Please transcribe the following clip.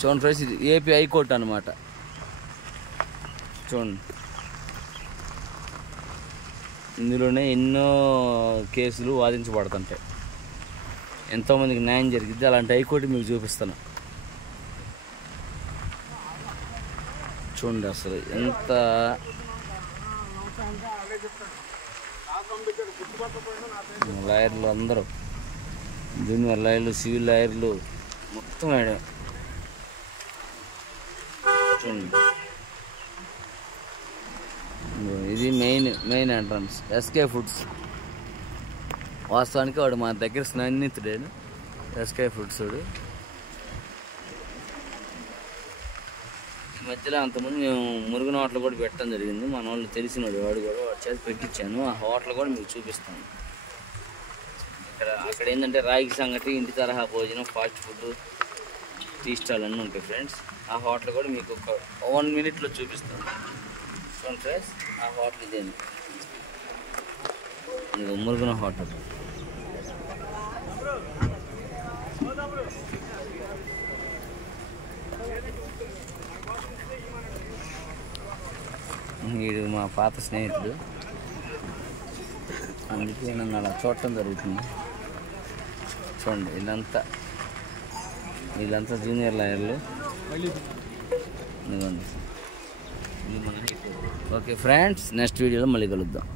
చూడండి ఫ్రెండ్స్, ఇది AP high court అనమాట. చూడండి, ఇందులోనే ఎన్నో కేసులు వాదించబడుతుంటాయి, ఎంతోమందికి న్యాయం జరిగింది. అలాంటి హైకోర్టు మీకు చూపిస్తాను. చూడండి అసలు ఎంత లాయర్లు అందరూ, జూనియర్ లాయర్లు, సివిల్ లాయర్లు మొత్తం ఆడే. చూడండి, ఇది మెయిన్ ఎంట్రన్స్, ఎస్కే ఫుడ్స్. వాస్తవానికి వాడు మా దగ్గర స్నేహితుడే, ఎస్కే ఫుడ్స్ వాడు. ఈ మధ్యలో అంతకుముందు మేము మురుగున హోటల్ కూడా పెట్టడం జరిగింది. మన వాళ్ళు తెలిసినవాడు, వాడు చేతి పెట్టించాను. ఆ హోటల్ కూడా మీకు చూపిస్తాను. అక్కడ ఏంటంటే రాగి సంగటి, ఇంటి తరహా భోజనం, ఫాస్ట్ ఫుడ్, టీ స్టాల్ అన్నీ ఉంటాయి ఫ్రెండ్స్. ఆ హోటల్ కూడా మీకు ఒక 1 minute చూపిస్తాను. చూడండి ఫ్రెండ్స్, ఆ హోటల్ ఇదేంటి, ఇది మురుగున హోటల్. వీడు మా పాత స్నేహితుడు, అందుకే నన్ను అలా చూడటం జరుగుతుంది. చూడండి, వీళ్ళంతా జూనియర్ లాయర్లు. ఇదిగోండి, ఇది మన. ఓకే ఫ్రెండ్స్, నెక్స్ట్ వీడియోలో మళ్ళీ కలుద్దాం.